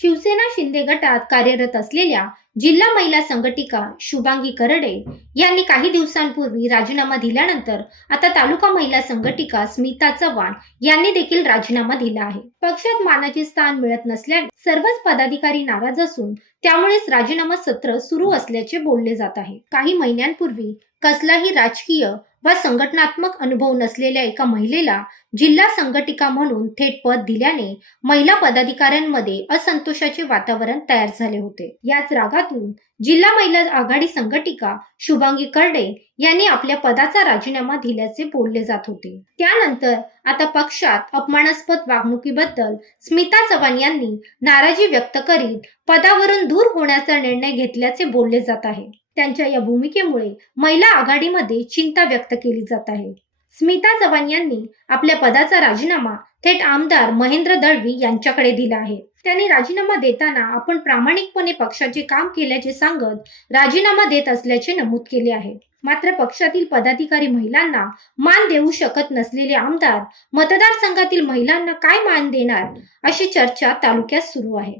शिवसेना शिंदे गटात कार्यरत असलेल्या जिल्हा महिला संघटिका शुभांगी करडे यांनी काही दिवसांपूर्वी राजीनामा दिल्यानंतर आता तालुका महिला संघटिका स्मिता चव्हाण यांनी देखील राजीनामा दिला आहे. पक्षात मानाचे स्थान मिळत नसल्याने सर्वच पदाधिकारी नाराज असून त्यामुळेच राजीनामा सत्र सुरू असल्याचे बोलले जात आहे. काही महिन्यांपूर्वी कसलाही राजकीय व संघटनात्मक अनुभव नसलेल्या एका महिलेला जिल्हा संघटिका म्हणून थेट पद दिल्याने महिला पदाधिकाऱ्यांमध्ये असंतोषाचे वातावरण तयार झाले होते. याच रागातून जिल्हा महिला आघाडी संघटिका शुभांगी कर्डे यांनी आपल्या पदाचा राजीनामा दिल्याचे बोलले जात होते. त्यानंतर आता पक्षात अपमानास्पद वागणुकीबद्दल स्मिता चव्हाण यांनी नाराजी व्यक्त करीत पदावरून दूर होण्याचा निर्णय घेतल्याचे बोलले जात आहे. त्यांच्या या भूमिकेमुळे महिला आघाडीमध्ये चिंता व्यक्त केली जात आहे. स्मिता चव्हाण यांनी आपल्या पदाचा राजीनामा थेट आमदार महेंद्र दळवी यांच्याकडे दिला आहे. त्यांनी राजीनामा देताना आपण प्रामाणिकपणे पक्षाचे काम केल्याचे सांगत राजीनामा देत असल्याचे नमूद केले आहे. मात्र पक्षातील पदाधिकारी महिलांना मान देऊ शकत नसलेले आमदार मतदारसंघातील महिलांना काय मान देणार अशी चर्चा तालुक्यात सुरू आहे.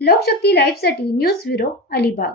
लोकशक्ती लाईव्हसाठी न्यूज ब्युरो अलिबाग.